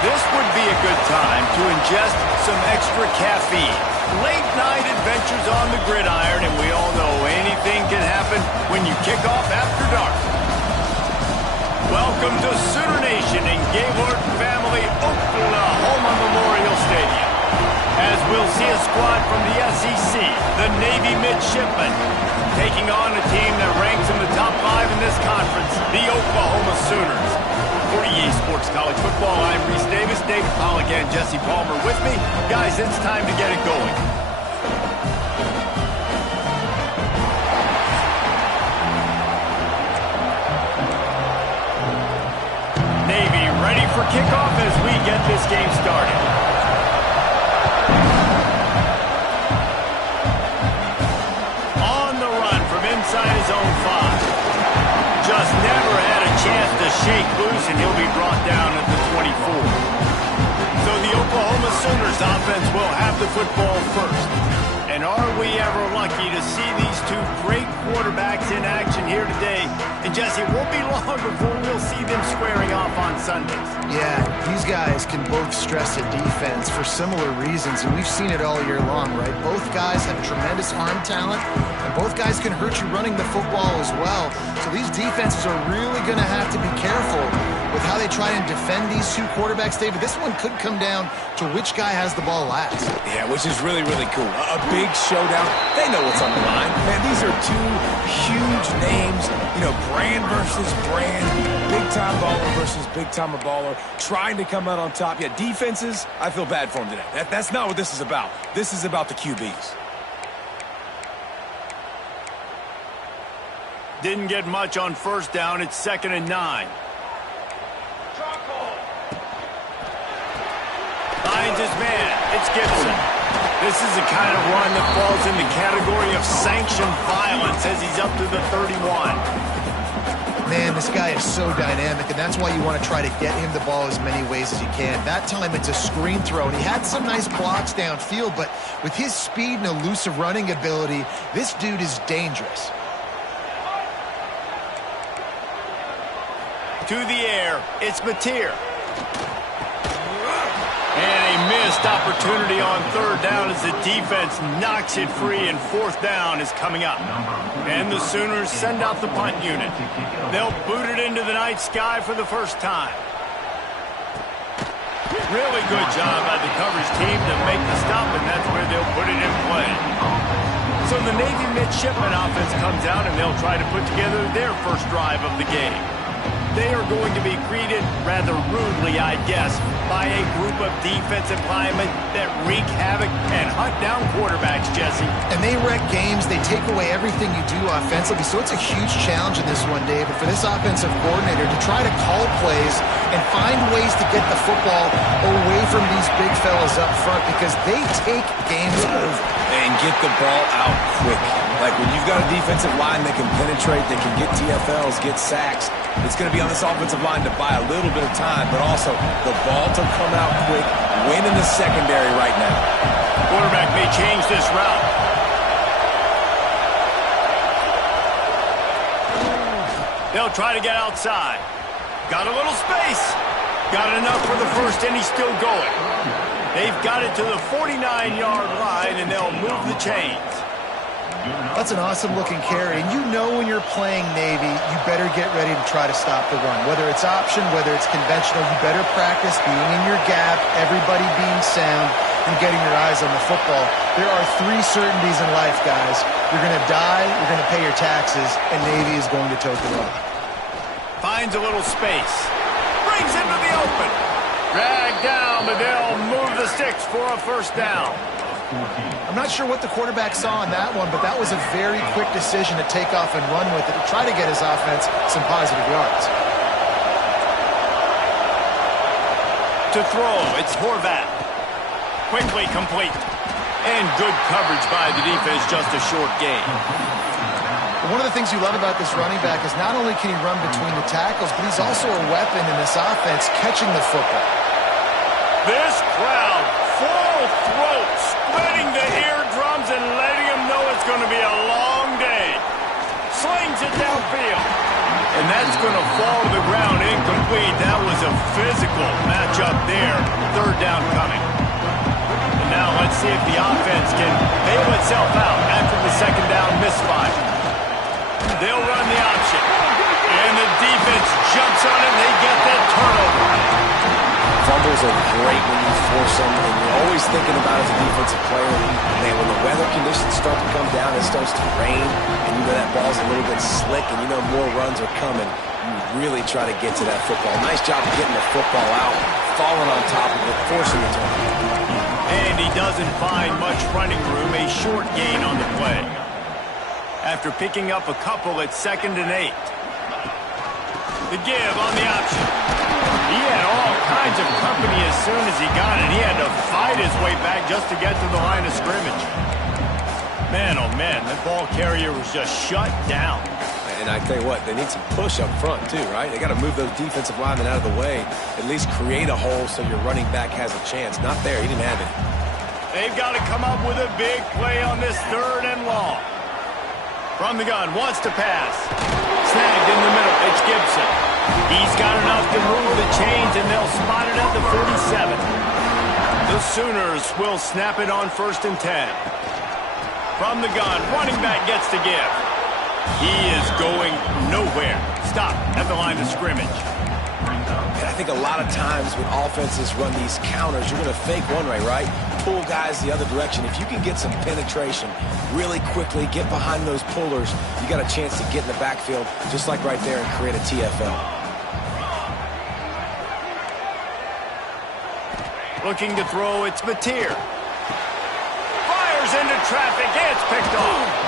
This would be a good time to ingest some extra caffeine. Late night adventures on the gridiron, and we all know anything can happen when you kick off after dark. Welcome to Sooner Nation in Gaylord Family Oklahoma Memorial Stadium. As we'll see a squad from the SEC, the Navy Midshipmen, taking on a team that ranks in the top 5 in this conference, the Oklahoma Sooners. For EA Sports College Football, I'm Reese Davis, David Pollack, and Jesse Palmer with me. Guys, it's time to get it going. Navy ready for kickoff as we get this game started. On the run from inside his own 5. Just never had a chance to shake loose, and he'll be brought down at the 24. So the Oklahoma Sooners offense will have the football first. And are we ever lucky to see these two great quarterbacks in action here today? And Jesse, it won't be long before we'll see them squaring off on Sundays. Yeah, these guys can both stress a defense for similar reasons, and we've seen it all year long, right? Both guys have tremendous arm talent, and both guys can hurt you running the football as well. So these defenses are really going to have to be careful with how they try and defend these two quarterbacks, David. This one could come down to which guy has the ball last. Yeah, which is really, really cool. A big showdown. They know what's on the line. Man, these are two huge names. You know, brand versus brand. Big-time baller versus big-time baller. Trying to come out on top. Yeah, defenses, I feel bad for them today. That's not what this is about. This is about the QBs. Didn't get much on first down. It's 2nd and 9. Finds his man. It's Gibson. This is the kind of run that falls in the category of sanctioned violence as he's up to the 31. Man, this guy is so dynamic, and that's why you want to try to get him the ball as many ways as you can. That time it's a screen throw, and he had some nice blocks downfield, but with his speed and elusive running ability, this dude is dangerous. To the air, it's Mateer. And a missed opportunity on 3rd down as the defense knocks it free, and 4th down is coming up. And the Sooners send out the punt unit. They'll boot it into the night sky for the first time. Really good job by the coverage team to make the stop, and that's where they'll put it in play. So the Navy Midshipmen offense comes out, and they'll try to put together their first drive of the game. They are going to be greeted rather rudely, I guess, by a group of defensive linemen that wreak havoc and hunt down quarterbacks, Jesse. And they wreck games. They take away everything you do offensively. So it's a huge challenge in this one, David, for this offensive coordinator to try to call plays and find ways to get the football away from these big fellas up front, because they take games over. And get the ball out quick. Like when you've got a defensive line that can penetrate, that can get TFLs, get sacks, it's going to be on this offensive line to buy a little bit of time, but also the ball to come out quick, win in the secondary right now. Quarterback may change this route. They'll try to get outside. Got a little space. Got enough for the first, and he's still going. They've got it to the 49-yard line, and they'll move the chains. That's an awesome-looking carry. And you know when you're playing Navy, you better get ready to try to stop the run. Whether it's option, whether it's conventional, you better practice being in your gap, everybody being sound, and getting your eyes on the football. There are 3 certainties in life, guys. You're going to die, you're going to pay your taxes, and Navy is going to tote the rock. Finds a little space. Brings into the open. Dragged down, but they'll move the sticks for a first down. I'm not sure what the quarterback saw in that one, but that was a very quick decision to take off and run with it to try to get his offense some positive yards. To throw, it's Horvat. Quickly complete. And good coverage by the defense, just a short gain. One of the things you love about this running back is not only can he run between the tackles, but he's also a weapon in this offense catching the football. This crowd, full throat, spreading the eardrums and letting them know it's going to be a long day. Slings it downfield. And that's going to fall to the ground incomplete. Sweet, that was a physical matchup there. Third down coming. And now let's see if the offense can bail itself out after the second down misfire. They'll run the option. And the defense jumps on it, and they get that turnover. Fumbles are great when you force them, and you're always thinking about as a defensive player, man, when the weather conditions start to come down, it starts to rain, and you know that ball's a little bit slick, and you know more runs are coming. You really try to get to that football. Nice job of getting the football out, falling on top of it, forcing the turnover. And he doesn't find much running room, a short gain on the play. After picking up a couple at 2nd and 8. The give on the option. He had all kinds of company as soon as he got it. He had to fight his way back just to get to the line of scrimmage. Man, oh man, that ball carrier was just shut down. And I tell you what, they need some push up front too, right? They got to move those defensive linemen out of the way, at least create a hole so your running back has a chance. Not there, he didn't have it. They've got to come up with a big play on this 3rd and long. From the gun, wants to pass. Snagged in the middle, it's Gibson. He's got enough to move the chains, and they'll spot it at the 47. The Sooners will snap it on 1st and 10. From the gun, running back gets to give. He is going nowhere. Stop at the line of scrimmage. And I think a lot of times when offenses run these counters, you're going to fake one way, right? Pull guys the other direction. If you can get some penetration really quickly, get behind those pullers, you got a chance to get in the backfield, just like right there, and create a TFL. Looking to throw, it's Mateer. Fires into traffic, it's picked off.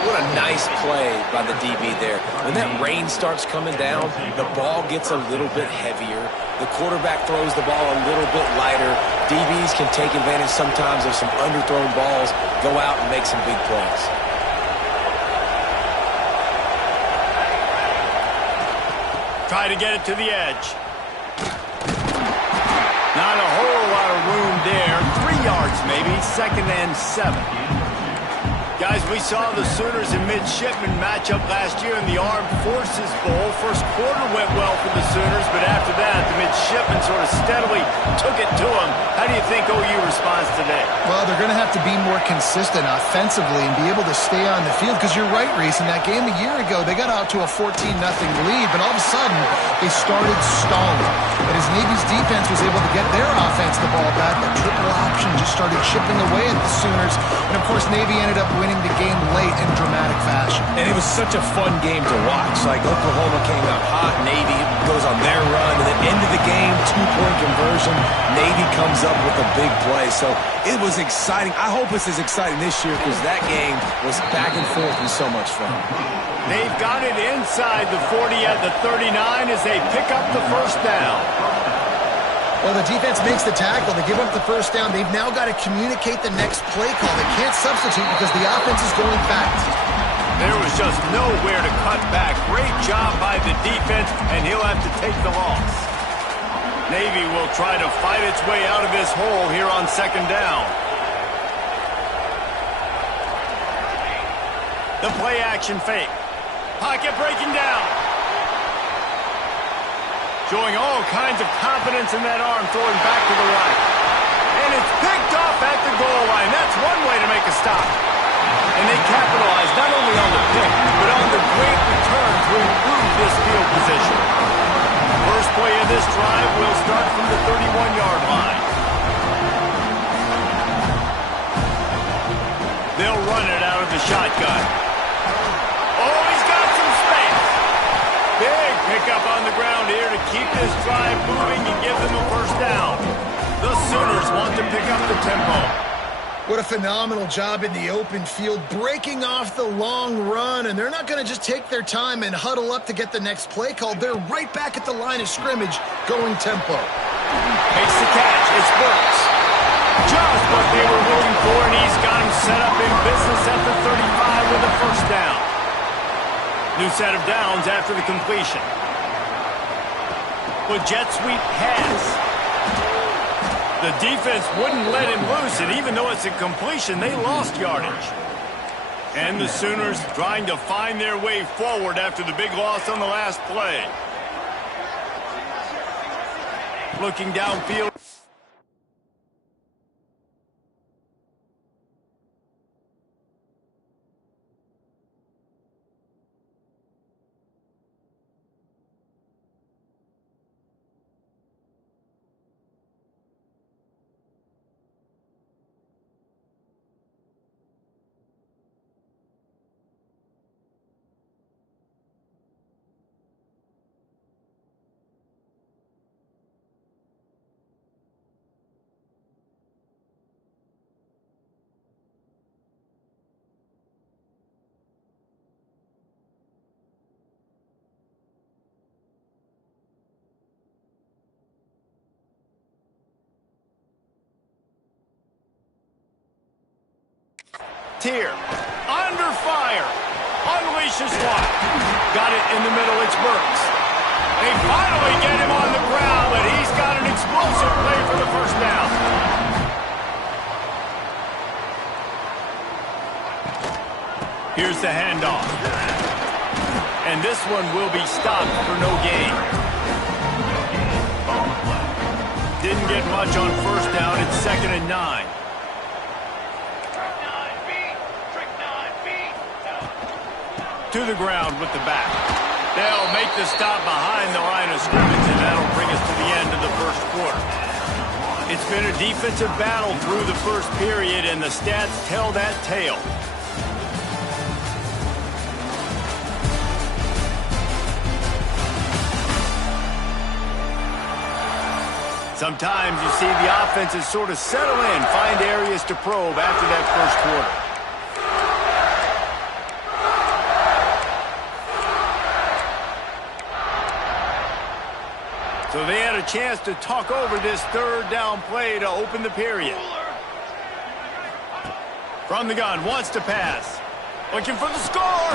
What a nice play by the DB there. When that rain starts coming down, the ball gets a little bit heavier. The quarterback throws the ball a little bit lighter. DBs can take advantage sometimes of some underthrown balls, go out and make some big plays. Try to get it to the edge. Not a whole lot of room there. 3 yards maybe, 2nd and 7. Guys, we saw the Sooners and midshipmen match up last year in the Armed Forces Bowl. First quarter went well for the Sooners, but after that, the midshipmen sort of steadily took it to them. How do you think OU responds today? Well, they're going to have to be more consistent offensively and be able to stay on the field, because you're right, Reese. In that game a year ago, they got out to a 14-0 lead, but all of a sudden, they started stalling. But as Navy's defense was able to get their offense the ball back, the triple option just started chipping away at the Sooners. And, of course, Navy ended up winning the game late in dramatic fashion. And it was such a fun game to watch. Like, Oklahoma came out hot, Navy goes on their run, and then end of the game, 2-point conversion. Navy comes up with a big play. So it was exciting. I hope it's as exciting this year, because that game was back and forth and so much fun. They've got it inside the 40 at the 39 as they pick up the 1st down. Well, the defense makes the tackle. They give up the 1st down. They've now got to communicate the next play call. They can't substitute because the offense is going fast. There was just nowhere to cut back. Great job by the defense, and he'll have to take the loss. Navy will try to fight its way out of this hole here on 2nd down. The play action fake. Pocket breaking down. Showing all kinds of confidence in that arm, throwing back to the right. And it's picked off at the goal line. That's one way to make a stop. And they capitalize not only on the pick, but on the great return to improve this field position. First play of this drive will start from the 31-yard line. They'll run it out of the shotgun. Oh, he's got some space. Big pickup on the ground here to keep this drive moving and give them a 1st down. The Sooners want to pick up the tempo. What a phenomenal job in the open field, breaking off the long run, and they're not going to just take their time and huddle up to get the next play called. They're right back at the line of scrimmage, going tempo. Makes the catch. It's Burks. Just what they were looking for, and he's got him set up in business at the 35 with a 1st down. New set of downs after the completion. But jet sweep pass. The defense wouldn't let him loose, and even though it's a completion, they lost yardage. And the Sooners trying to find their way forward after the big loss on the last play. Looking downfield. Here, under fire, unleashes one. Got it in the middle, it's Burks. They finally get him on the ground, and he's got an explosive play for the first down. Here's the handoff. And this one will be stopped for no gain. Didn't get much on first down, it's 2nd and 9. To the ground with the back. They'll make the stop behind the line of scrimmage, and that'll bring us to the end of the first quarter. It's been a defensive battle through the first period, and the stats tell that tale. Sometimes you see the offenses sort of settle in, find areas to probe after that first quarter. So they had a chance to talk over this third down play to open the period. From the gun, wants to pass. Looking for the score.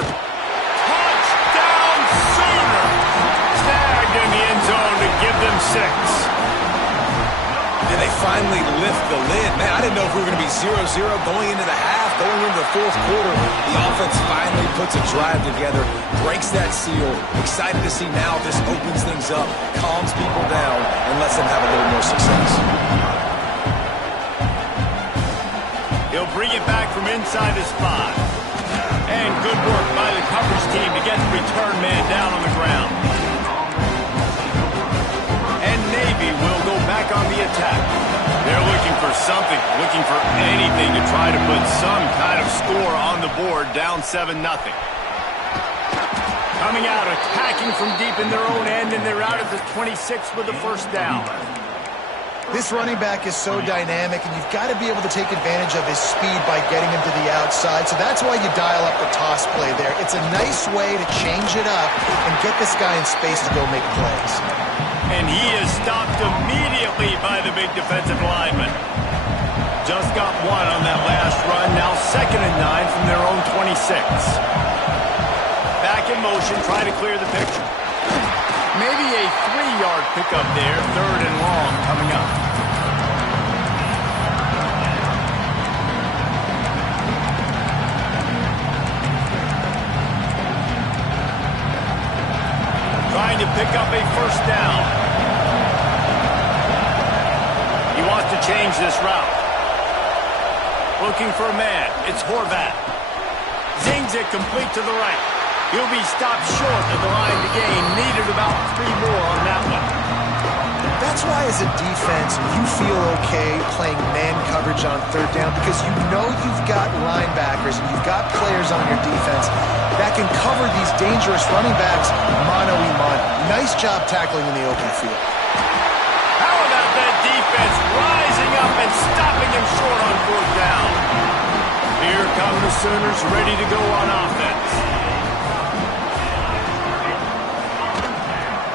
Touchdown Sooner. Snagged in the end zone to give them 6. And they finally lift the lid. Man, I didn't know if we were going to be 0-0 going into the half, going into the fourth quarter. The offense finally puts a drive together, breaks that seal. Excited to see now this opens things up, calms people down, and lets them have a little more success. He'll bring it back from inside his 5. And good work by the coverage team to get the return man down on the ground. And Navy will go back on the attack. They're looking for something, looking for anything to try to put some kind of score on the board, down 7-0. Coming out, attacking from deep in their own end, and they're out at the 26 with the first down. This running back is so dynamic, and you've got to be able to take advantage of his speed by getting him to the outside. So that's why you dial up the toss play there. It's a nice way to change it up and get this guy in space to go make plays. And he is stopped immediately by the big defensive lineman. Just got one on that last run. Now 2nd and 9 from their own 26. Back in motion, trying to clear the picture. Maybe a 3-yard pickup there. 3rd and long coming up. Trying to pick up a first down. He wants to change this route. Looking for a man. It's Horvat. Zings it complete to the right. He'll be stopped short of the line to gain. Needed about 3 more on that one. That's why as a defense, you feel okay playing man coverage on 3rd down because you know you've got linebackers and you've got players on your defense that can cover these dangerous running backs mano-a-mano. Nice job tackling in the open field. How about that defense rising up and stopping him short on 4th down? Here come the Sooners ready to go on offense.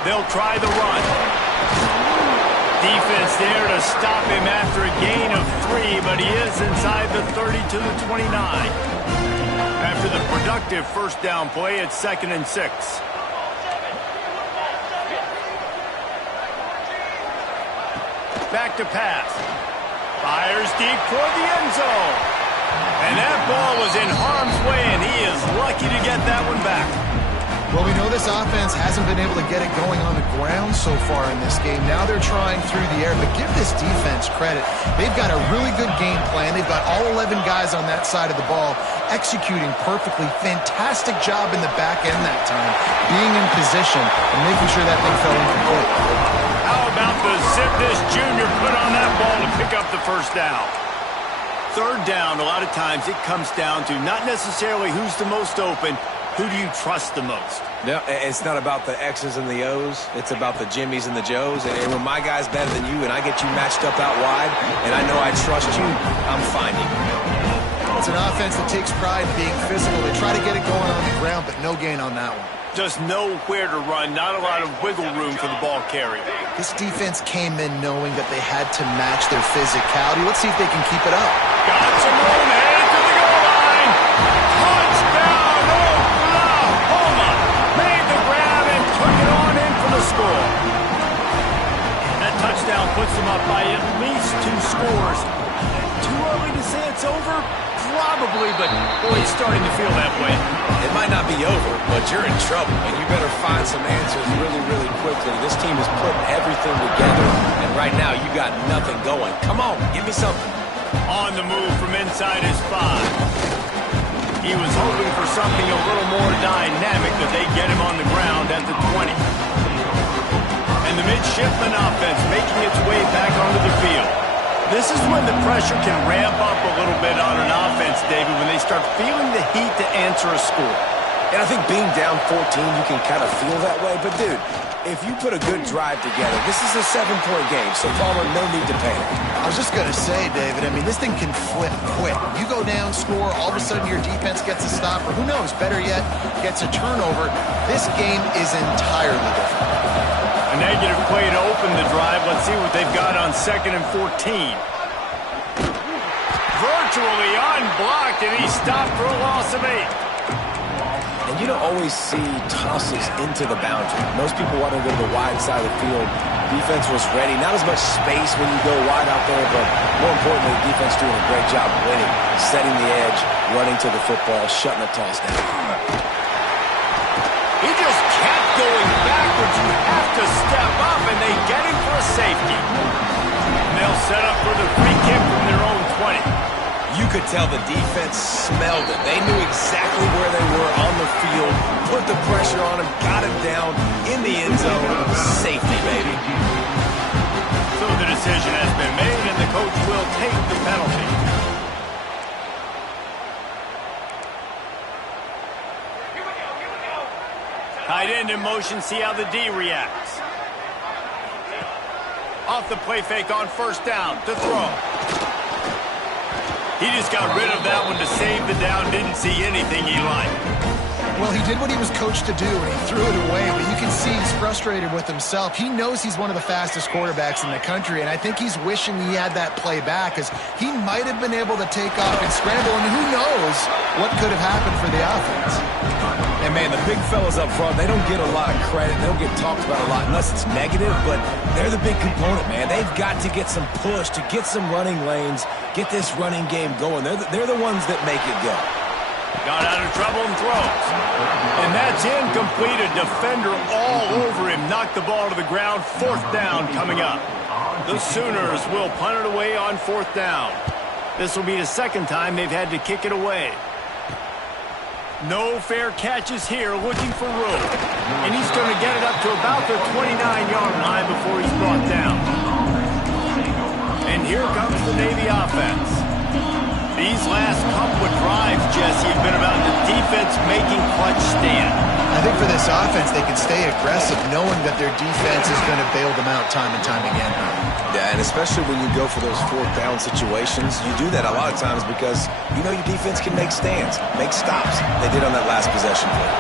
They'll try the run. Defense there to stop him after a gain of 3, but he is inside the 30 to the 29. After the productive first down play, it's 2nd and 6. Back to pass. Fires deep toward the end zone. And that ball was in harm's way, and he is lucky to get that one back. Well, we know this offense hasn't been able to get it going on the ground so far in this game. Now they're trying through the air, but give this defense credit. They've got a really good game plan. They've got all 11 guys on that side of the ball executing perfectly. Fantastic job in the back end that time, being in position and making sure that thing fell incomplete. How about the zip this junior put on that ball to pick up the first down? Third down, a lot of times it comes down to not necessarily who's the most open. Who do you trust the most? No, it's not about the X's and the O's. It's about the Jimmies and the Joes. And when my guy's better than you and I get you matched up out wide and I know I trust you, I'm finding you. It's an offense that takes pride in being physical. They try to get it going on the ground, but no gain on that one. Just know where to run. Not a lot of wiggle room for the ball carrier. This defense came in knowing that they had to match their physicality. Let's see if they can keep it up. Got some room, headed to the goal line. Touchdown, Oklahoma. Made the grab and took it on in for the score. That touchdown puts them up by at least 2 scores. Too early to say it's over? Probably, but boy, it's starting to feel that way. It might not be over, but you're in trouble, and you better find some answers really, really quickly. This team is putting everything together, and right now you got nothing going. Come on, give me something. On the move from inside his 5. He was hoping for something a little more dynamic, but they get him on the ground at the 20. And the midshipman offense making its way back onto the field. This is when the pressure can ramp up a little bit on an offense, David, when they start feeling the heat to answer a score. And I think being down 14, you can kind of feel that way. But, dude, if you put a good drive together, this is a 7-point game, so Palmer, no need to panic. I was just going to say, David, I mean, this thing can flip quick. You go down, score, all of a sudden your defense gets a stop, or who knows, better yet, gets a turnover. This game is entirely different. A negative play to open the drive. Let's see what they've got on 2nd and 14. Virtually unblocked, and he stopped for a loss of 8. And you don't always see tosses into the boundary. Most people want to go to the wide side of the field. Defense was ready. Not as much space when you go wide out there, but more importantly, defense doing a great job winning, setting the edge, running to the football, shutting the toss down. He just kept going backwards. You have to step up, and they get him for a safety. And they'll set up for the free kick from their own 20. You could tell the defense smelled it. They knew exactly where they were on the field, put the pressure on him, got him down in the end zone. Safety, baby. So the decision has been made, and the coach will take the penalty. Tight end in motion, see how the D reacts. Off the play fake on 1st down to throw. He just got rid of that one to save the down, didn't see anything he liked. Well, he did what he was coached to do, and he threw it away, but you can see he's frustrated with himself. He knows he's one of the fastest quarterbacks in the country, and I think he's wishing he had that play back, because he might have been able to take off and scramble, and who knows what could have happened for the offense. And, man, the big fellas up front, they don't get a lot of credit. They don't get talked about a lot unless it's negative, but they're the big component, man. They've got to get some push, to get some running lanes, get this running game going. They're the ones that make it go. Got out of trouble and throws. And that's incomplete. A defender all over him. Knocked the ball to the ground. 4th down coming up. The Sooners will punt it away on 4th down. This will be the 2nd time they've had to kick it away. No fair catches here, looking for room. And he's going to get it up to about the 29-yard line before he's brought down. And here comes the Navy offense. These last couple of drives, Jesse, have been about the defense making clutch stand. I think for this offense, they can stay aggressive knowing that their defense is going to bail them out time and time again. Yeah, and especially when you go for those 4th down situations, you do that a lot of times because you know your defense can make stands, make stops. They did on that last possession play.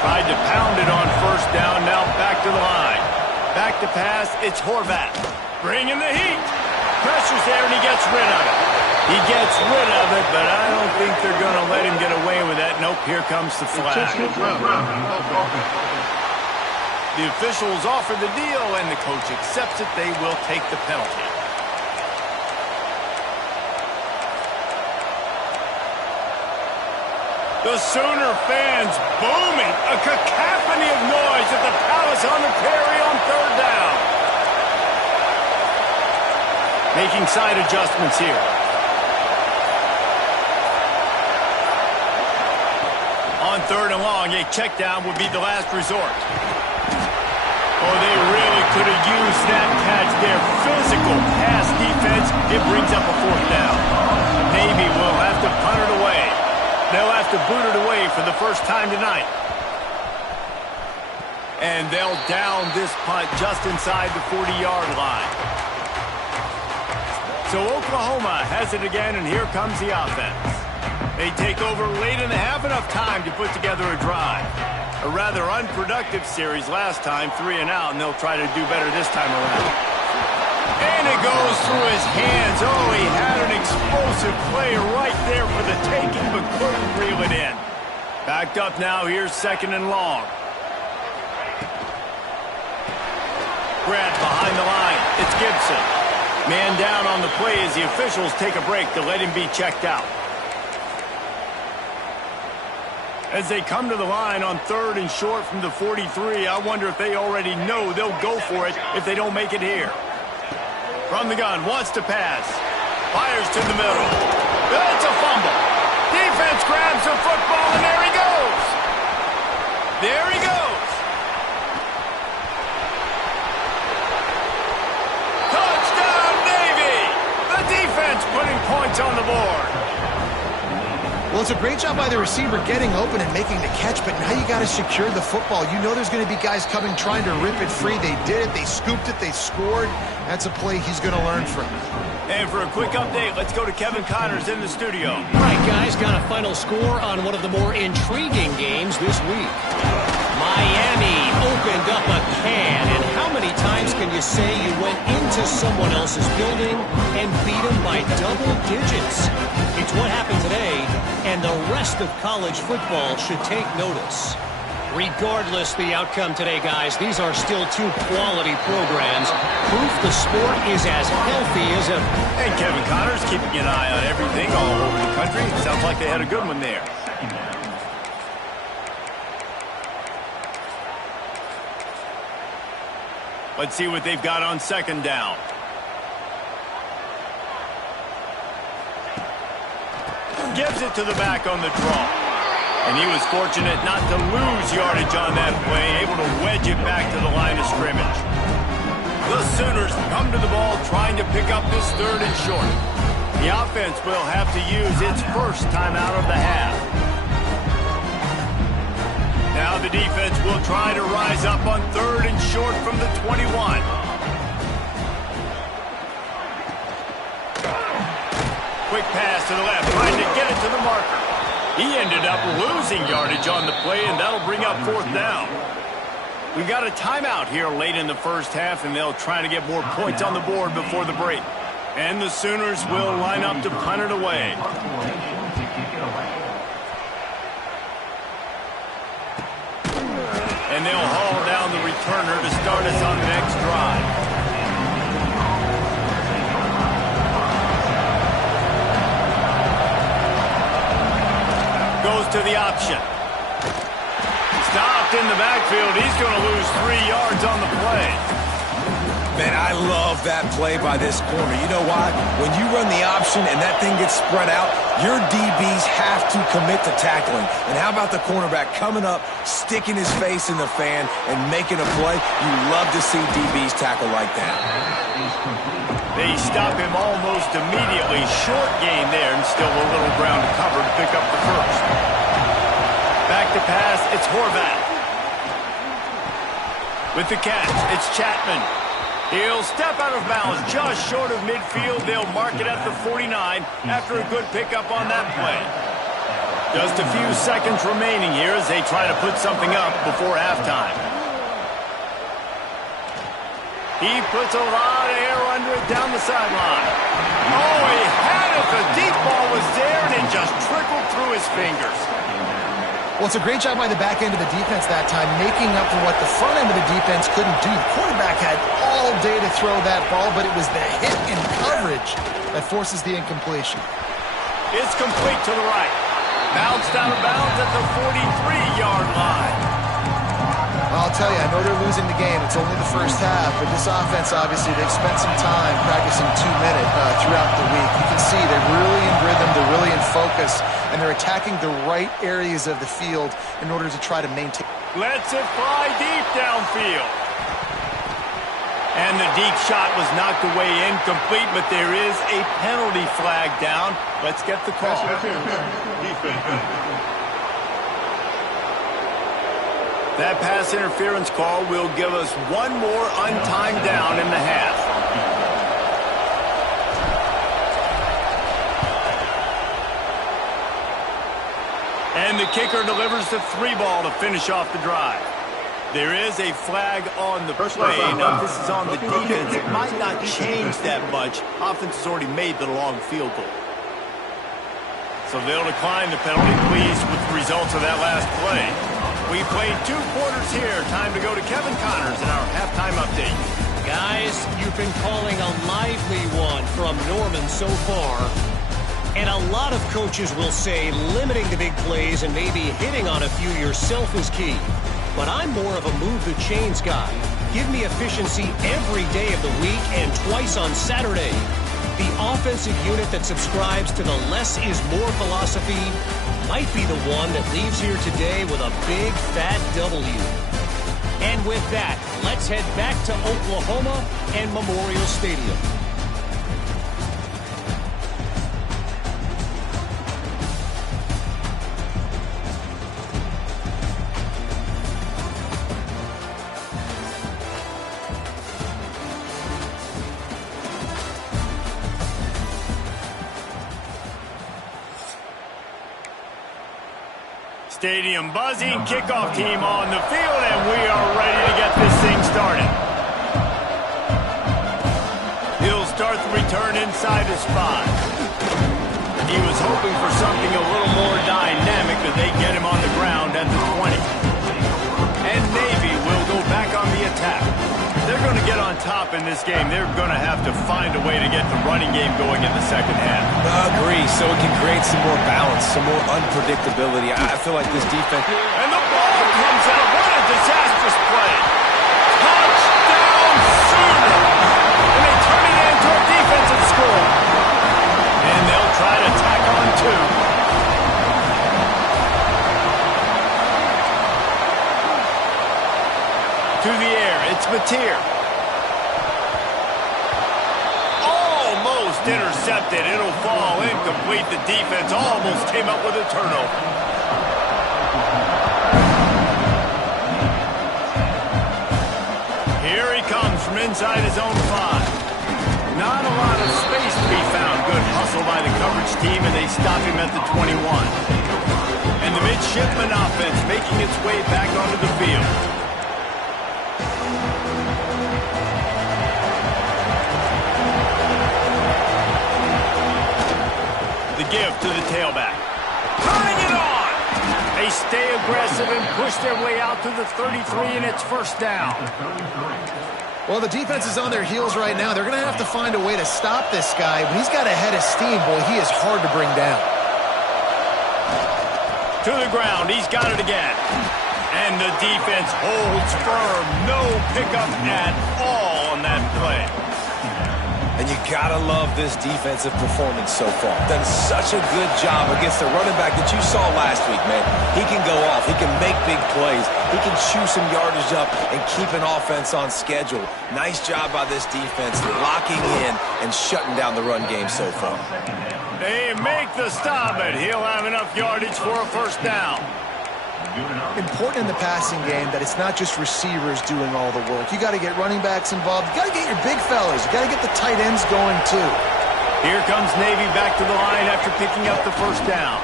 Tried to pound it on 1st down, now back to the line. Back to pass, it's Horvat. Bringing the heat. Pressure's there, and he gets rid of it. He gets rid of it, but I don't think they're going to let him get away with that. Nope, here comes the flag. The officials offer the deal, and the coach accepts it. They will take the penalty. The Sooner fans booming. A cacophony of noise at the Palace on the carry on third down. Making side adjustments here. On third and long, a check down would be the last resort. Oh, they really could have used that catch there. Physical pass defense. It brings up a fourth down. Navy will have to punt it away. They'll have to boot it away for the first time tonight. And they'll down this punt just inside the 40-yard line. So Oklahoma has it again, and here comes the offense. They take over late in the half, enough time to put together a drive. A rather unproductive series last time, 3 and out, and they'll try to do better this time around. And it goes through his hands. Oh, he had an explosive play right there for the taking, but couldn't reel it in. Backed up now, here's second and long. Grant behind the line. It's Gibson. Man down on the play as the officials take a break to let him be checked out. As they come to the line on third and short from the 43, I wonder if they already know they'll go for it if they don't make it here. From the gun, wants to pass. Fires to the middle. It's a fumble. Defense grabs the football, and there he goes. There he goes. Touchdown, Navy. The defense putting points on the board. Well, it's a great job by the receiver getting open and making the catch, but now you got to secure the football. You know there's going to be guys coming trying to rip it free. They did it. They scooped it. They scored. That's a play he's going to learn from. And for a quick update, let's go to Kevin Connors in the studio. All right, guys, got a final score on one of the more intriguing games this week. Miami opened up a can, and how many times can you say you went into someone else's building and beat them by double digits? It's what happened today, and the rest of college football should take notice. Regardless the outcome today, guys, these are still two quality programs. Proof the sport is as healthy as ever. And Kevin Connors keeping an eye on everything all over the country. Sounds like they had a good one there. Let's see what they've got on second down. Gives it to the back on the draw. And he was fortunate not to lose yardage on that play, able to wedge it back to the line of scrimmage. The Sooners come to the ball trying to pick up this third and short. The offense will have to use its first timeout of the half. Now the defense will try to rise up on third and short from the 21. Quick pass to the left, trying to get it to the marker. He ended up losing yardage on the play, and that'll bring up fourth down. We've got a timeout here late in the first half, and they'll try to get more points on the board before the break. And the Sooners will line up to punt it away. And they'll haul down the returner to start us on the next drive. Goes to the option. Stopped in the backfield. He's going to lose 3 yards on the play. Man, I love that play by this corner. You know why? When you run the option and that thing gets spread out, your DBs have to commit to tackling. And how about the cornerback coming up, sticking his face in the fan, and making a play? You love to see DBs tackle like that. They stop him almost immediately. Short gain there, and still a little ground to cover to pick up the first. Back to pass, it's Horvath. With the catch, it's Chapman. He'll step out of bounds just short of midfield. They'll mark it at the 49 after a good pickup on that play. Just a few seconds remaining here as they try to put something up before halftime. He puts a lot of air under it down the sideline. Oh, he had it. The deep ball was there, and it just trickled through his fingers. Well, it's a great job by the back end of the defense that time, making up for what the front end of the defense couldn't do. The quarterback had all day to throw that ball, but it was the hit and coverage that forces the incompletion. It's complete to the right. Bounced out of bounds at the 43-yard line. I'll tell you, I know they're losing the game. It's only the first half, but this offense, obviously, they've spent some time practicing 2-minute throughout the week. You can see they're really in rhythm, they're really in focus, and they're attacking the right areas of the field in order to try to maintain. Lets it fly deep downfield. And the deep shot was knocked away incomplete, but there is a penalty flag down. Let's get the call. That pass interference call will give us one more untimed down in the half. And the kicker delivers the 3 ball to finish off the drive. There is a flag on the play. Now, this is on the defense. It might not change that much. Offense has already made the long field goal. So they'll decline the penalty, pleased with the results of that last play. We played 2 quarters here. Time to go to Kevin Connors in our halftime update. Guys, you've been calling a lively one from Norman so far. And a lot of coaches will say limiting the big plays and maybe hitting on a few yourself is key. But I'm more of a move the chains guy. Give me efficiency every day of the week and twice on Saturday. The offensive unit that subscribes to the less is more philosophy might be the one that leaves here today with a big fat W. And with that, let's head back to Oklahoma and Memorial Stadium. Stadium buzzing, kickoff team on the field, and we are ready to get this thing started. He'll start the return inside his 5. He was hoping for something a little more dynamic, but they get him on the ground at the 20. And Navy will go back on the attack. They're going to get on top in this game. They're going to have to find a way to get the running game going in the second half. Agree, so it can create some more balance, some more unpredictability. I feel like this defense... And the ball comes out. What a disastrous play. Touchdown, Sooner. And they turn it into a defensive score. And they'll try to tack on 2. To the air, it's Mateer. Almost intercepted. It'll fall incomplete. The defense almost came up with a turnover. Here he comes from inside his own 5. Not a lot of space to be found. Good hustle by the coverage team, and they stop him at the 21. And the midshipman offense making its way back onto the field. Give to the tailback. Turning it on! They stay aggressive and push their way out to the 33, and it's first down. Well, the defense is on their heels right now. They're going to have to find a way to stop this guy. When he's got a head of steam, boy, he is hard to bring down. To the ground. He's got it again. And the defense holds firm. No pickup at all on that play. And you gotta love this defensive performance so far. Done such a good job against the running back that you saw last week, man. He can go off. He can make big plays. He can chew some yardage up and keep an offense on schedule. Nice job by this defense locking in and shutting down the run game so far. They make the stop, and he'll have enough yardage for a first down. Important in the passing game that it's not just receivers doing all the work. You got to get running backs involved. You got to get your big fellas. You got to get the tight ends going too. Here comes Navy back to the line after picking up the first down.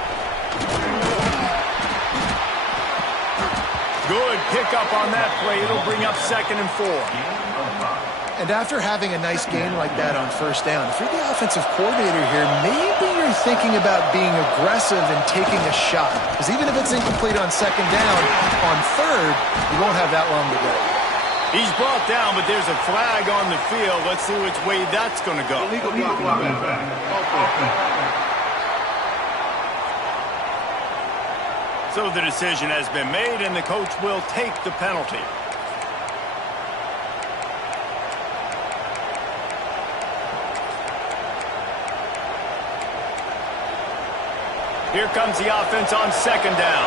Good pickup on that play. It'll bring up 2nd and 4. And after having a nice game like that on first down, if you're the offensive coordinator here, maybe you're thinking about being aggressive and taking a shot. Because even if it's incomplete on 2nd down, on 3rd, you won't have that long to go. He's brought down, but there's a flag on the field. Let's see which way that's going to go. So the decision has been made, and the coach will take the penalty. Here comes the offense on second down.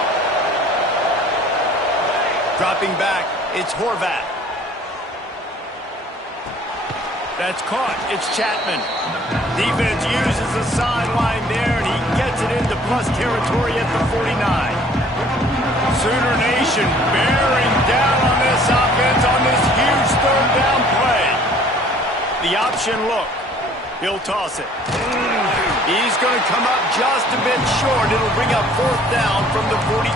Dropping back, it's Horvat. That's caught. It's Chapman. Defense uses the sideline there, and he gets it into plus territory at the 49. Sooner Nation bearing down on this offense on this huge third down play. The option look. He'll toss it. He's going to come up just a bit short. It'll bring up fourth down from the 43.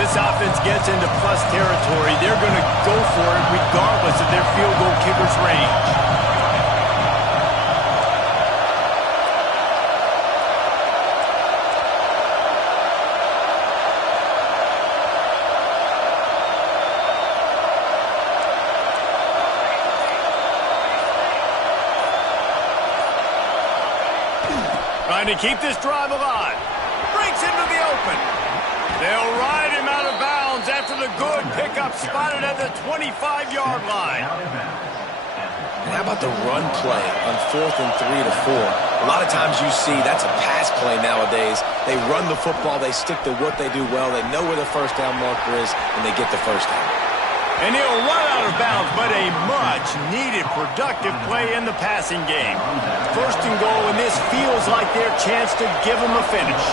This offense gets into plus territory. They're going to go for it regardless of their field goal kicker's range. Trying to keep this drive alive. Breaks into the open. They'll ride him out of bounds after the good pickup spotted at the 25-yard line. And how about the run play on 4th and 3 to 4? A lot of times you see that's a pass play nowadays. They run the football. They stick to what they do well. They know where the first down marker is, and they get the first down. And he'll run out of bounds, but a much-needed productive play in the passing game. First and goal, and this feels like their chance to give them a finish.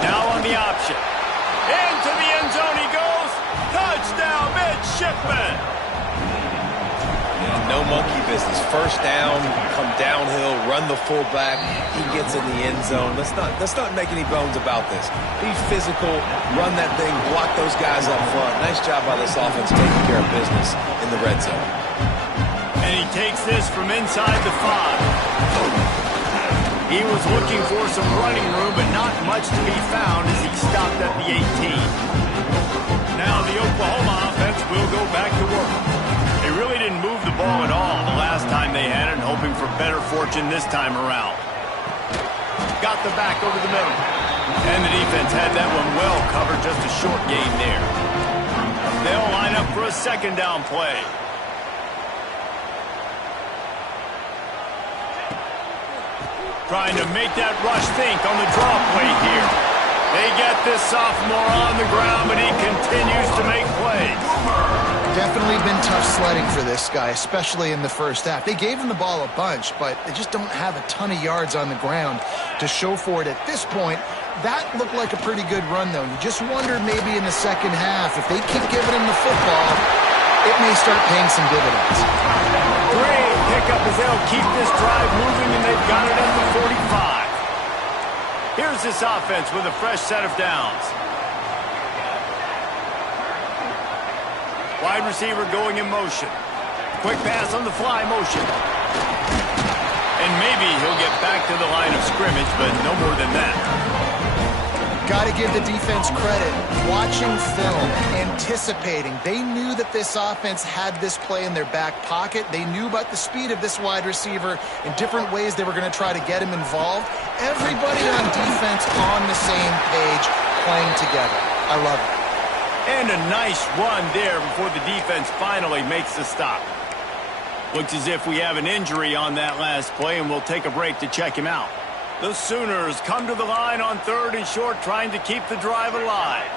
Now on the option. Into the end zone he goes. Touchdown, midshipman. No monkey business. First down, come downhill, run the fullback. He gets in the end zone. Let's not make any bones about this. Be physical, run that thing, block those guys up front. Nice job by this offense taking care of business in the red zone. And he takes this from inside the 5. He was looking for some running room, but not much to be found as he stopped at the 18. Now the Oklahoma offense will go back to work. They really didn't move the ball at all the last time they had it, hoping for better fortune this time around. Got the back over the middle. And the defense had that one well covered, just a short gain there. They'll line up for a second down play. Trying to make that rush think on the draw play here. They get this sophomore on the ground, but he continues to make plays. Definitely been tough sledding for this guy, especially in the first half. They gave him the ball a bunch, but they just don't have a ton of yards on the ground to show for it at this point. That looked like a pretty good run, though. You just wonder maybe in the second half, if they keep giving him the football, it may start paying some dividends. Great pickup as they'll keep this drive moving, and they've got it at the 45. Here's this offense with a fresh set of downs. Wide receiver going in motion. Quick pass on the fly motion. And maybe he'll get back to the line of scrimmage, but no more than that. Got to give the defense credit. Watching film, anticipating. They knew that this offense had this play in their back pocket. They knew about the speed of this wide receiver in different ways they were going to try to get him involved. Everybody on defense on the same page, playing together. I love it. And a nice run there before the defense finally makes the stop. Looks as if we have an injury on that last play, and we'll take a break to check him out. The Sooners come to the line on 3rd and short, trying to keep the drive alive.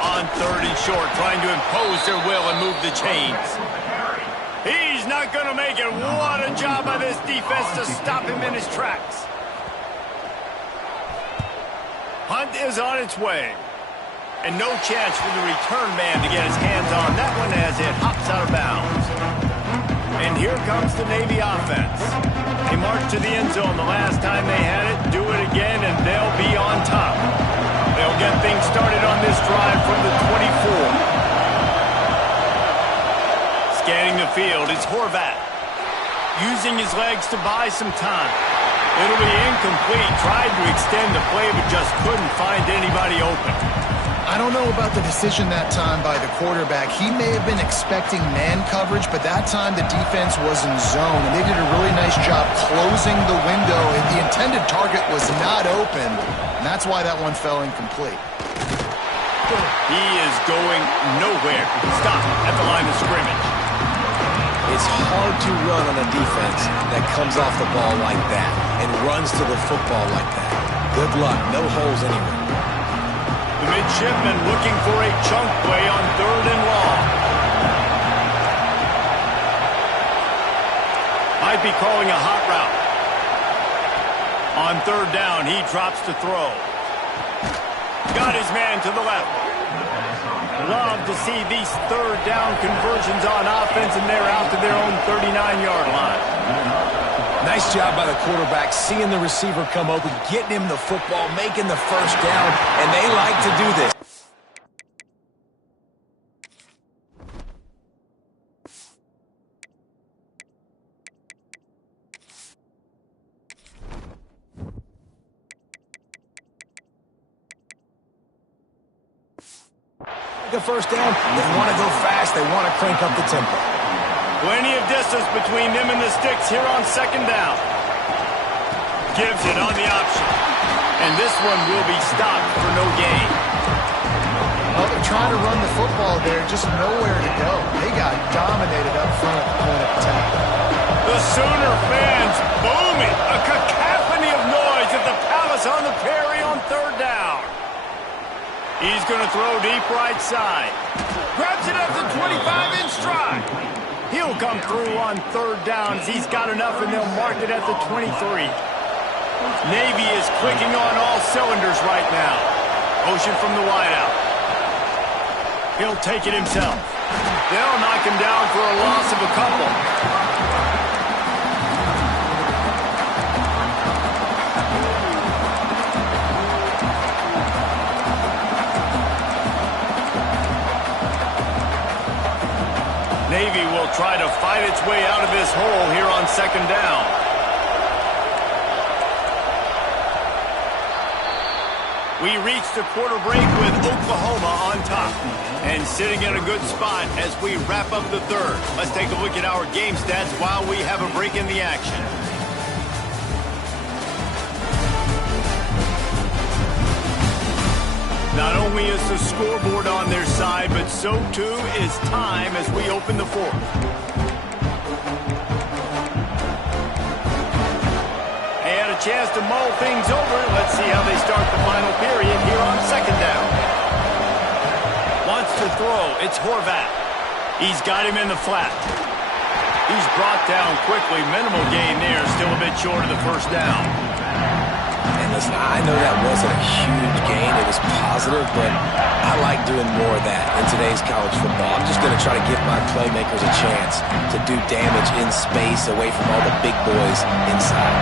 On 3rd and short, trying to impose their will and move the chains. He's not going to make it. What a job by this defense to stop him in his tracks. Hunt is on its way. And no chance for the return man to get his hands on that one as it hops out of bounds. And here comes the Navy offense. They marched to the end zone the last time they had it, do it again, and they'll be on top. They'll get things started on this drive from the 24. Scanning the field, it's Horvat. Using his legs to buy some time. It'll be incomplete. Tried to extend the play, but just couldn't find anybody open. I don't know about the decision that time by the quarterback. He may have been expecting man coverage, but that time the defense was in zone, and they did a really nice job closing the window. The intended target was not open, and that's why that one fell incomplete. He is going nowhere. Stop at the line of scrimmage. It's hard to run on a defense that comes off the ball like that and runs to the football like that. Good luck. No holes anywhere. The midshipman looking for a chunk play on 3rd and long. Might be calling a hot route. On 3rd down, he drops to throw. Got his man to the left. Love to see these 3rd down conversions on offense, and they're out to their own 39-yard line. Nice job by the quarterback, seeing the receiver come open, getting him the football, making the first down, and they like to do this. The first down, they want to go fast, they want to crank up the tempo. Plenty of distance between them and the sticks here on 2nd down. Gives it on the option. And this one will be stopped for no gain. Well, they're trying to run the football there, just nowhere to go. They got dominated up front at the point of attack. The Sooner fans booming. A cacophony of noise at the Palace on the Prairie on 3rd down. He's going to throw deep right side. Grabs it up to 25 in stride. He'll come through on 3rd down as he's got enough, and they'll mark it at the 23. Navy is clicking on all cylinders right now. Motion from the wideout. He'll take it himself. They'll knock him down for a loss of a couple. Navy will try to fight its way out of this hole here on 2nd down. We reached the quarter break with Oklahoma on top and sitting in a good spot as we wrap up the 3rd. Let's take a look at our game stats while we have a break in the action. Not only is the scoreboard on their side, but so too is time as we open the 4th. They had a chance to mull things over. Let's see how they start the final period here on 2nd down. Wants to throw. It's Horvath. He's got him in the flat. He's brought down quickly. Minimal gain there. Still a bit short of the 1st down. Listen, I know that wasn't a huge gain. It was positive, but I like doing more of that in today's college football. I'm just going to try to give my playmakers a chance to do damage in space away from all the big boys inside.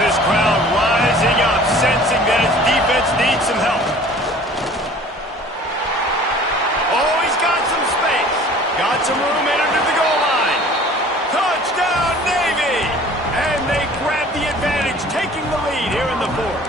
This crowd rising up, sensing that its defense needs some help. Oh, he's got some space. Got some room in under the goal line. Touchdown, Navy! And they grab the advantage, taking the lead here in the 4th.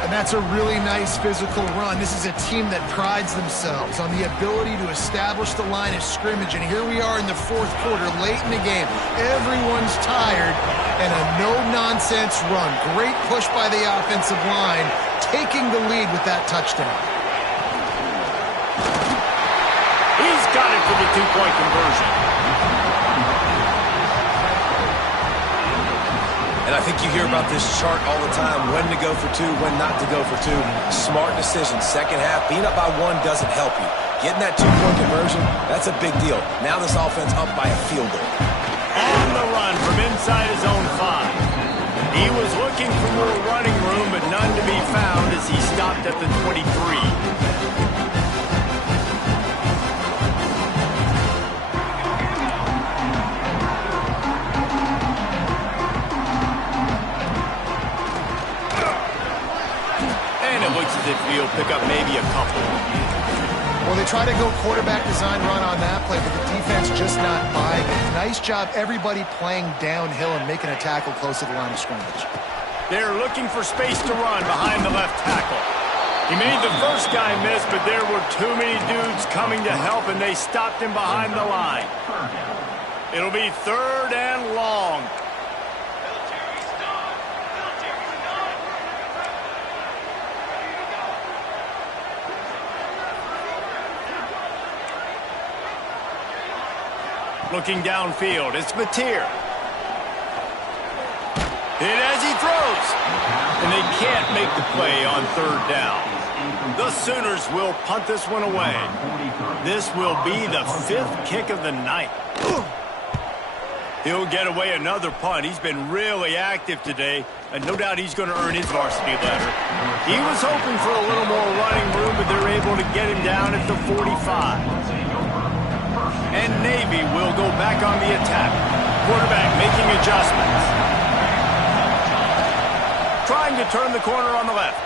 And that's a really nice physical run. This is a team that prides themselves on the ability to establish the line of scrimmage. And here we are in the 4th quarter, late in the game. Everyone's tired, and a no-nonsense run. Great push by the offensive line, taking the lead with that touchdown. He's got it for the 2-point conversion. And I think you hear about this chart all the time, when to go for 2, when not to go for 2. Smart decision. 2nd half, being up by 1 doesn't help you. Getting that 2-point conversion, that's a big deal. Now this offense up by a field goal. On the run from inside his own 5. He was looking for more running room, but none to be found as he stopped at the 23. If he'll pick up maybe a couple. Well, they try to go quarterback design run on that play, but the defense just not buying it. Nice job, everybody playing downhill and making a tackle close to the line of scrimmage. They're looking for space to run behind the left tackle. He made the first guy miss, but there were too many dudes coming to help, and they stopped him behind the line. It'll be 3rd and long. Looking downfield, it's Mateer. Hit as he throws. And they can't make the play on 3rd down. The Sooners will punt this one away. This will be the 5th kick of the night. He'll get away another punt. He's been really active today, and no doubt he's going to earn his varsity letter. He was hoping for a little more running room, but they're able to get him down at the 45. And Navy will go back on the attack. Quarterback making adjustments. Trying to turn the corner on the left.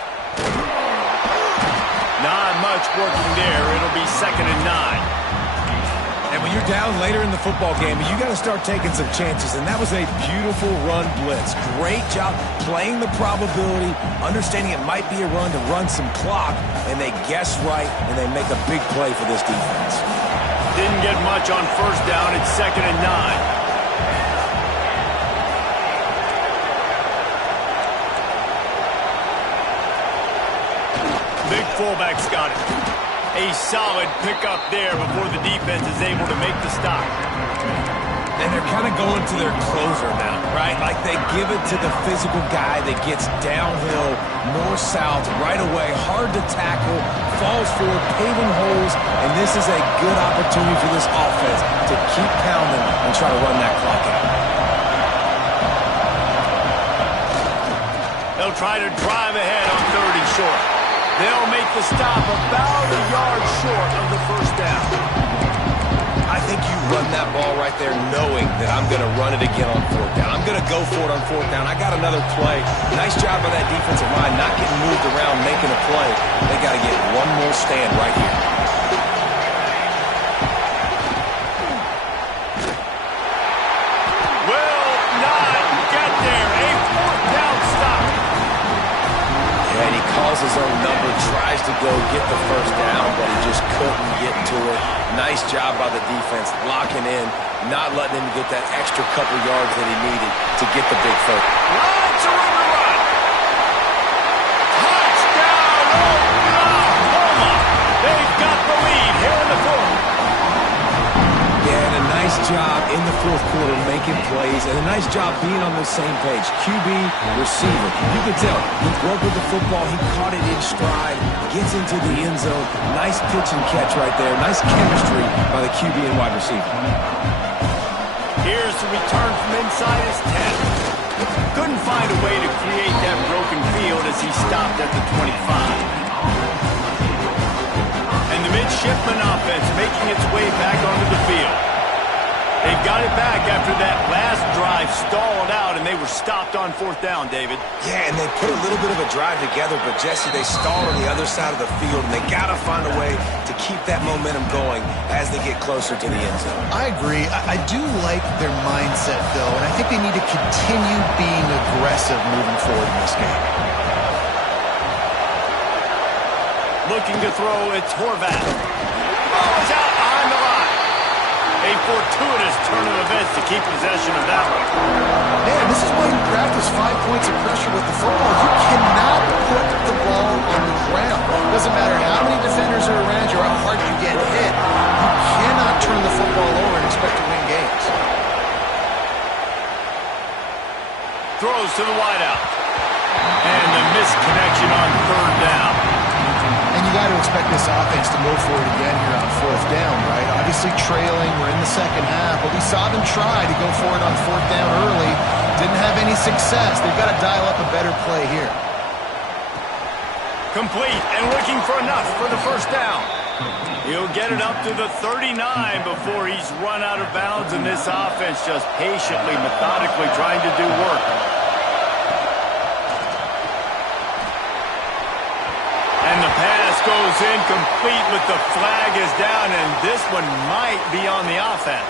Not much working there. It'll be 2nd and 9. And when you're down later in the football game, you got to start taking some chances. And that was a beautiful run blitz. Great job playing the probability, understanding it might be a run to run some clock, and they guess right, and they make a big play for this defense. Didn't get much on 1st down. It's 2nd and 9. Big fullback's got it. A solid pickup there before the defense is able to make the stop. And they're kind of going to their closer now, right? Like they give it to the physical guy that gets downhill, north-south, right away, hard to tackle, falls forward, paving holes, and this is a good opportunity for this offense to keep pounding and try to run that clock out. They'll try to drive ahead on 3rd and short. They'll make the stop about a yard short of the 1st down. I think you run that ball right there knowing that I'm going to run it again on 4th down. I'm going to go for it on 4th down. I got another play. Nice job by that defensive line, not getting moved around, making a play. They got to get one more stand right here. Will not get there. A 4th down stop. And he calls his own number, tries to go get the 1st down, but he just couldn't get to it. Nice job by the defense, locking in, not letting him get that extra couple yards that he needed to get the big 1st. Lots of room to run. Touchdown, Oklahoma. They've got the lead here in the 4th. Yeah, and a nice job in the 4th quarter making plays, and a nice job being on the same page. QB, receiver. You can tell he broke with the football. He caught it in stride, gets into the end zone. Nice pitch and catch right there. Nice chemistry by the QB and wide receiver. Here's the return from inside his 10. Couldn't find a way to create that broken field as he stopped at the 25. And the midshipman offense making its way back onto the field. They've got it back after that last drive stalled out, and they were stopped on 4th down, David. Yeah, and they put a little bit of a drive together, but Jesse, they stalled on the other side of the field, and they got to find a way to keep that momentum going as they get closer to the end zone. I agree. I do like their mindset, though, and I think they need to continue being aggressive moving forward in this game. Looking to throw, it's Horvath. Oh, it's out behind the line. A fortuitous turn of events to keep possession of that one. Man, this is why you practice 5 points of pressure with the football. You cannot put the ball on the ground. Doesn't matter how many defenders are around you or how hard you get hit. You cannot turn the football over and expect to win games. Throws to the wideout. And the misconnection on 3rd down. And you got to expect this offense to go for it again here on 4th down, right? Obviously trailing, we're in the 2nd half, but we saw them try to go for it on 4th down early. Didn't have any success. They've got to dial up a better play here. Complete and looking for enough for the 1st down. He'll get it up to the 39 before he's run out of bounds, and this offense just patiently, methodically trying to do work. And the pass goes incomplete, but the flag is down, and this one might be on the offense.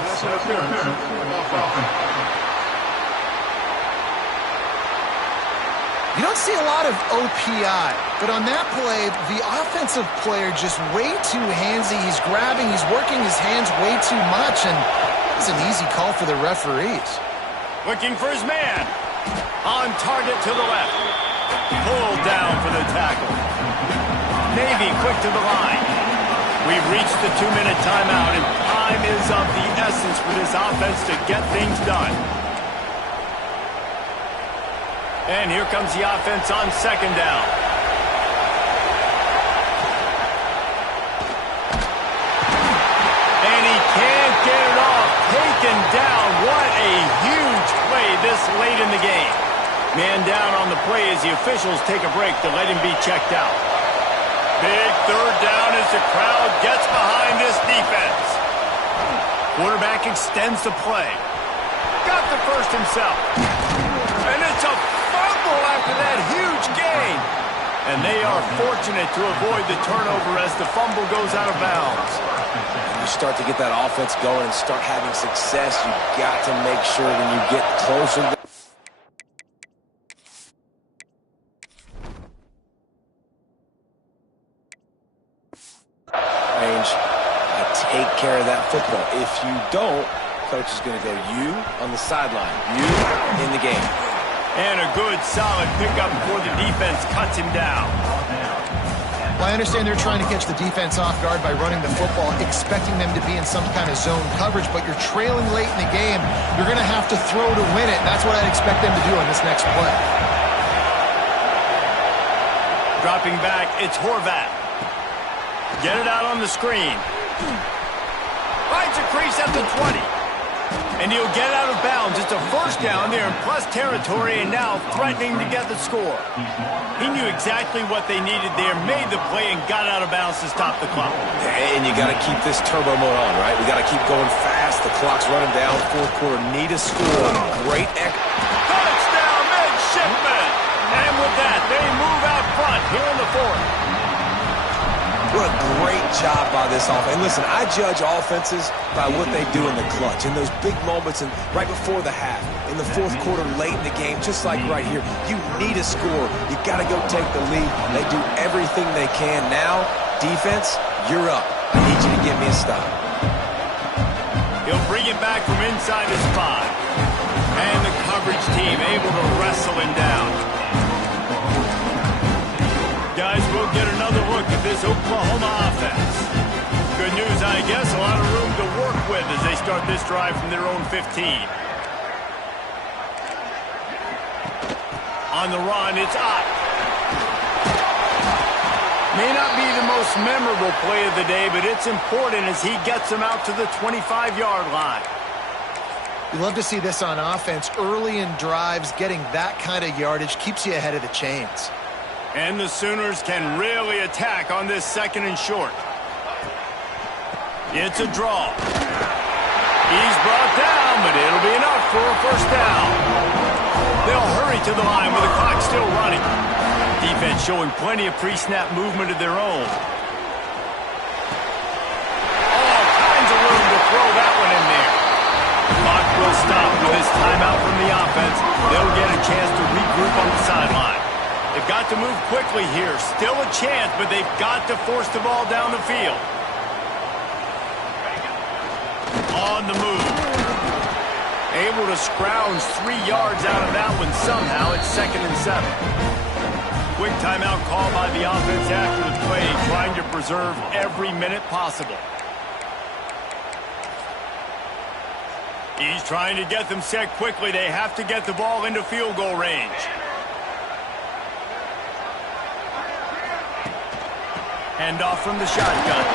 You don't see a lot of OPI, but on that play, the offensive player just way too handsy. He's grabbing, he's working his hands way too much, and it's an easy call for the referees. Looking for his man. On target to the left. Pulled down for the tackle. Navy quick to the line. We've reached the 2-minute timeout, and time is of the essence for this offense to get things done. And here comes the offense on second down. And he can't get it off. Taken down. What a huge play this late in the game. Man down on the play as the officials take a break to let him be checked out. Big third down as the crowd gets behind this defense. Quarterback extends the play. Got the first himself. And it's a fumble after that huge gain. And they are fortunate to avoid the turnover as the fumble goes out of bounds. When you start to get that offense going and start having success, you've got to make sure when you get closer to range, take care of that football. If you don't, coach is going to go you on the sideline, you in the game. And a good, solid pickup before the defense cuts him down. Well, I understand they're trying to catch the defense off guard by running the football, expecting them to be in some kind of zone coverage, but you're trailing late in the game. You're going to have to throw to win it, and that's what I'd expect them to do on this next play. Dropping back, it's Horvat. Get it out on the screen. Finds a crease at the 20. And he'll get out of bounds. It's a first down there in plus territory, and now threatening to get the score. He knew exactly what they needed there, made the play, and got out of bounds to stop the clock. And you got to keep this turbo mode on, right? We got to keep going fast. The clock's running down. Fourth quarter, need a score. Great touchdown, midshipman! And with that, they move out front here in the fourth. What a great job by this offense. And listen, I judge offenses by what they do in the clutch, in those big moments and right before the half, in the fourth quarter, late in the game, just like right here. You need a score. You got to go take the lead. They do everything they can. Now, defense, you're up. I need you to give me a stop. He'll bring it back from inside his 5. And the coverage team able to wrestle him down. Guys, we'll get another look at this Oklahoma offense. Good news, I guess, a lot of room to work with as they start this drive from their own 15. On the run, it's Ott. May not be the most memorable play of the day, but it's important as he gets them out to the 25-yard line. You love to see this on offense. Early in drives, getting that kind of yardage keeps you ahead of the chains. And the Sooners can really attack on this second and short. It's a draw. He's brought down, but it'll be enough for a first down. They'll hurry to the line with the clock still running. Defense showing plenty of pre-snap movement of their own. All kinds of room to throw that one in there. Clock will stop with this timeout from the offense. They'll get a chance to regroup on the sideline. They've got to move quickly here. Still a chance, but they've got to force the ball down the field. On the move. Able to scrounge 3 yards out of that one somehow. It's 2nd and 7. Quick timeout call by the offense after the play, trying to preserve every minute possible. He's trying to get them set quickly. They have to get the ball into field goal range. Handoff from the shotgun.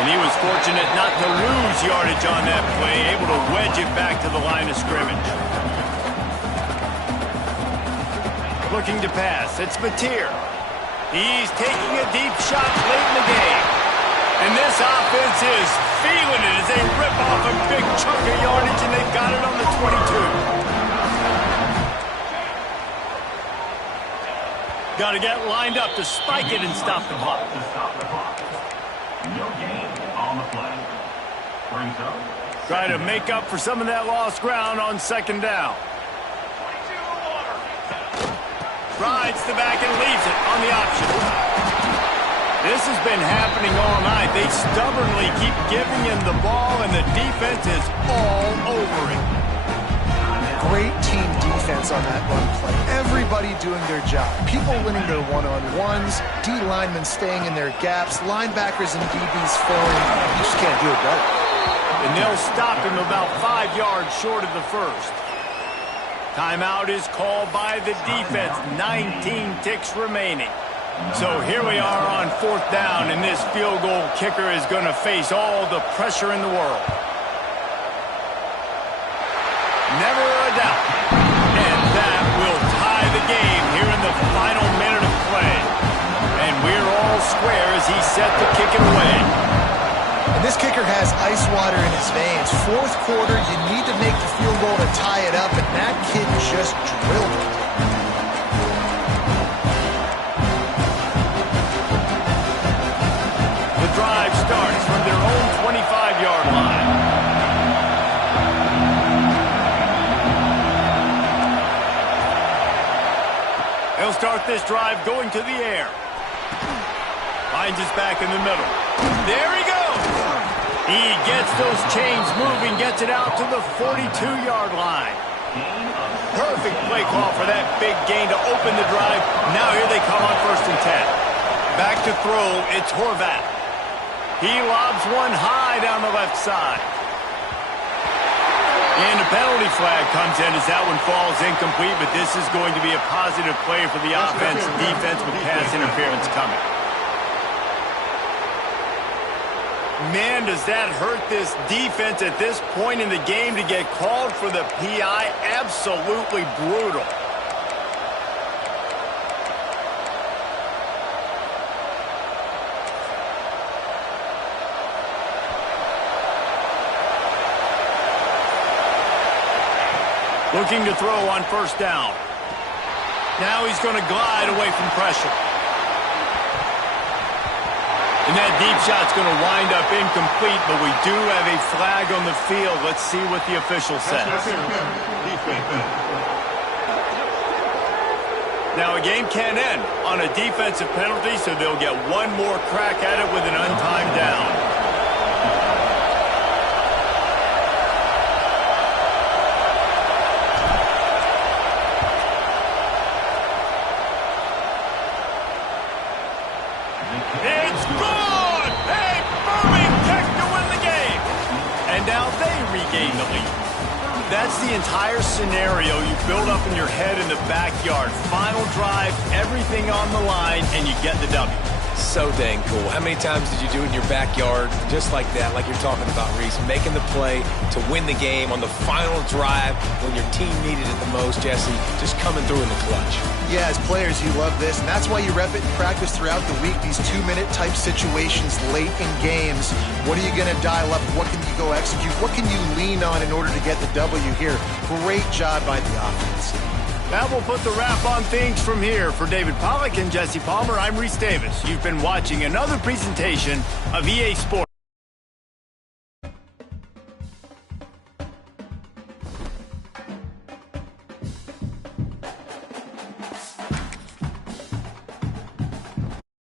And he was fortunate not to lose yardage on that play, able to wedge it back to the line of scrimmage. Looking to pass, it's Mateer. He's taking a deep shot late in the game. And this offense is feeling it as they rip off a big chunk of yardage, and they've got it on the 22. Got to get lined up to spike it and stop the clock. No gain on the play. Brings up. Try to make up for some of that lost ground on second down. Rides the back and leaves it on the option. This has been happening all night. They stubbornly keep giving him the ball, and the defense is all over it. Great team defense on that run play. Everybody doing their job. People winning their one-on-ones, D linemen staying in their gaps, linebackers and DBs filling. You just can't do it better. And they'll stop him about 5 yards short of the first. Timeout is called by the defense. 19 ticks remaining. So here we are on 4th down, and this field goal kicker is going to face all the pressure in the world. Never a doubt. And that will tie the game here in the final minute of play. And we're all square as he's set to kick it away. And this kicker has ice water in his veins. 4th quarter, you need to make the field goal to tie it up, and that kid just drilled it. The drive starts from their own 25-yard line. He'll start this drive going to the air. Finds his back in the middle. There he goes. He gets those chains moving, gets it out to the 42-yard line. Perfect play call for that big gain to open the drive. Now here they come on 1st and 10. Back to throw, it's Horvath. He lobs one high down the left side. And a penalty flag comes in as that one falls incomplete, but this is going to be a positive play for the offense. Defense with pass interference coming. Man, does that hurt this defense at this point in the game to get called for the PI. Absolutely brutal. Looking to throw on 1st down. Now he's going to glide away from pressure. And that deep shot's going to wind up incomplete, but we do have a flag on the field. Let's see what the official says. Now a game can end on a defensive penalty, so they'll get one more crack at it with an untimed down. It's good! A booming kick to win the game! And now they regain the lead. That's the entire scenario you build up in your head in the backyard. Final drive, everything on the line, and you get the W. So dang cool. How many times did you do it in your backyard just like that, like you're talking about, Reese, making the play to win the game on the final drive when your team needed it the most, Jesse, just coming through in the clutch. Yeah, as players, you love this, and that's why you rep it in practice throughout the week, these 2-minute type situations late in games. What are you going to dial up? What can you go execute? What can you lean on in order to get the W here? Great job by the offense. That will put the wrap on things from here. For David Pollack and Jesse Palmer, I'm Reese Davis. You've been watching another presentation of EA Sports.